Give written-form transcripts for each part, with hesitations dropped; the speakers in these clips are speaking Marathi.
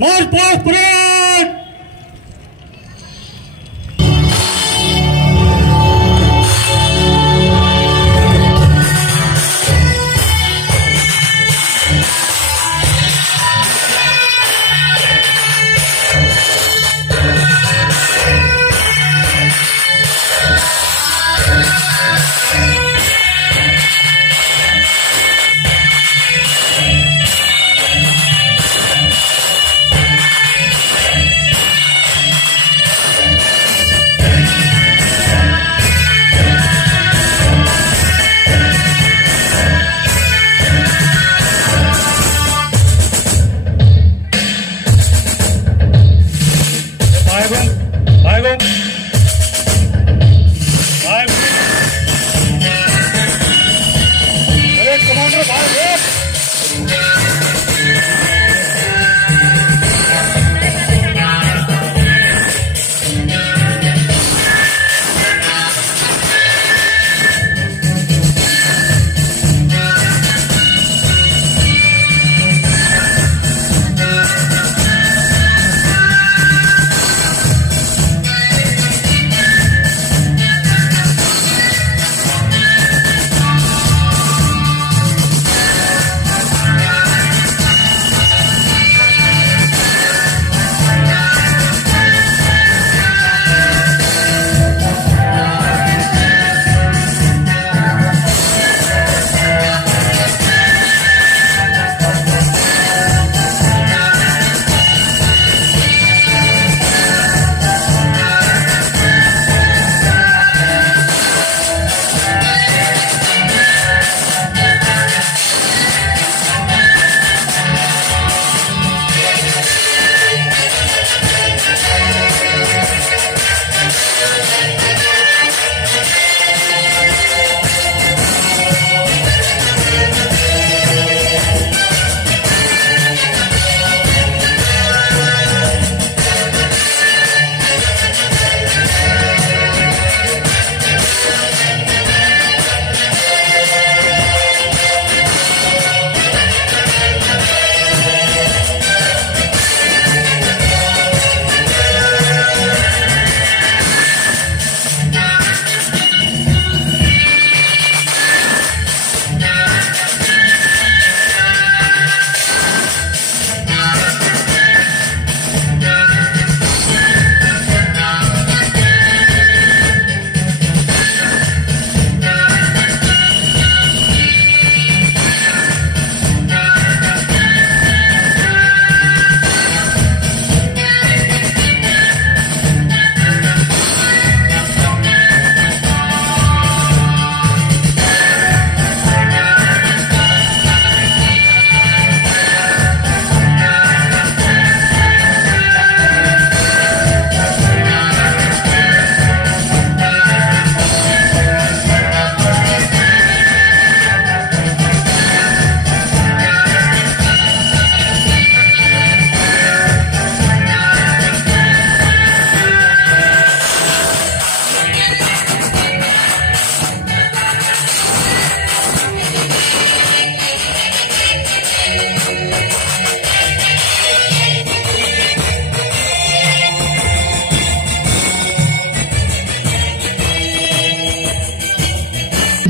March past parade.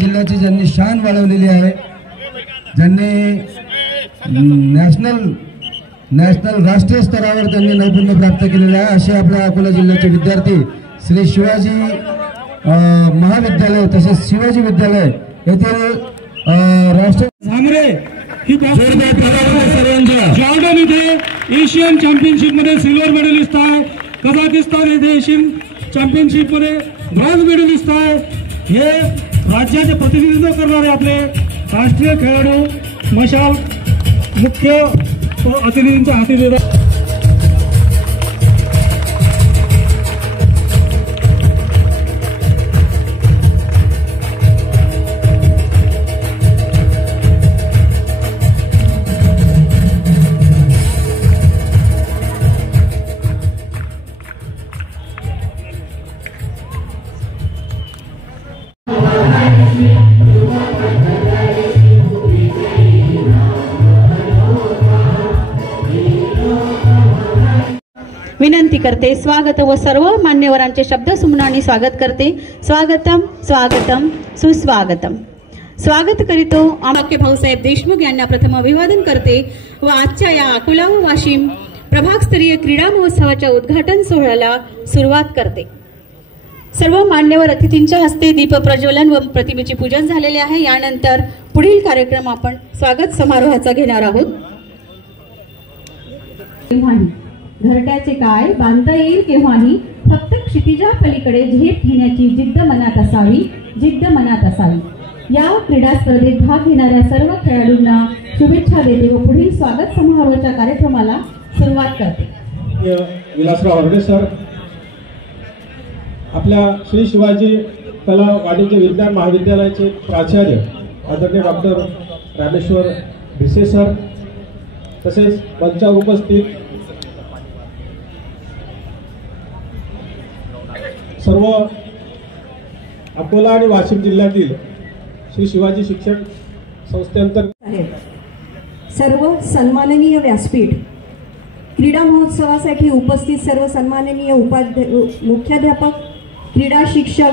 जिल्ह्याची ज्यांनी शान वाढवलेली आहे, ज्यांनी नॅशनल राष्ट्रीय स्तरावर त्यांनी नैपुण्य प्राप्त केलेले आहे, असे आपल्या अकोला जिल्ह्याचे विद्यार्थी श्री शिवाजी महाविद्यालय तसेच शिवाजी विद्यालय येथील राष्ट्रीय झामरे ही जॉर्डन इथे एशियन चॅम्पियनशिप मध्ये सिल्वर मेडलिस्ट आहे, कझाकिस्तान येथे एशियन चॅम्पियनशिप मध्ये ब्रॉन्झ मेडलिस्ट आहे। हे राज्याचे प्रतिनिधित्व करणारे आपले राष्ट्रीय खेळाडू मशाल मुख्य अतिथींच्या हाती देतात। करते स्वागत व सर्व मान्यवरांचे शब्द सुमनाने स्वागत करते। स्वागतम स्वागतम सुस्वागतम। स्वागत करीतो आमचे भाऊसाहेब देशमुख यांना प्रथम अभिवादन करते व आजच्या या अकोला व वाशिम प्रभागस्तरीय क्रीडा महोत्सवाच्या उद्घाटन सोहळ्याला सुरुवात करते। सर्व मान्यवर अतिथींच्या हस्ते दीप प्रज्वलन व प्रतिमेचे पूजन झालेले आहे। यानंतर पुढील कार्यक्रम आपण स्वागत समारोहाचा घेणार आहोत। घरट्याचे काय बांधता येईल केव्हाही, फक्त क्षितिजा पलीकडे झेप घेण्याची जिद्द मनात असावी, जिद्द मनात असावी। या क्रीडा स्पर्धेत भाग घेणाऱ्या सर्व खेळाडूंना शुभेच्छा देते व पुढील स्वागत समारोहाच्या कार्यक्रमाला सुरुवात करते। विलासराव हरडे सर, आपल्या श्री शिवाजी कला वाणिज्य विज्ञान महाविद्यालयाचे प्राचार्य आदरणीय डॉक्टर रामेश्वर भिसे सर, तसेच मंचावर उपस्थित सर्व अकोला आणि वाशिम जिल्ह्यातील श्री शिवाजी शिक्षण संस्थेअंतर्गत सर्व सन्माननीय व्यासपीठ, क्रीडा महोत्सवासाठी उपस्थित सर्व सन्माननीय मुख्याध्यापक, क्रीडा शिक्षक,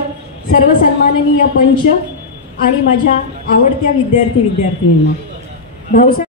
सर्व सन्माननीय पंच आणि माझ्या आवडत्या विद्यार्थी विद्यार्थिनींना भाऊसाहेब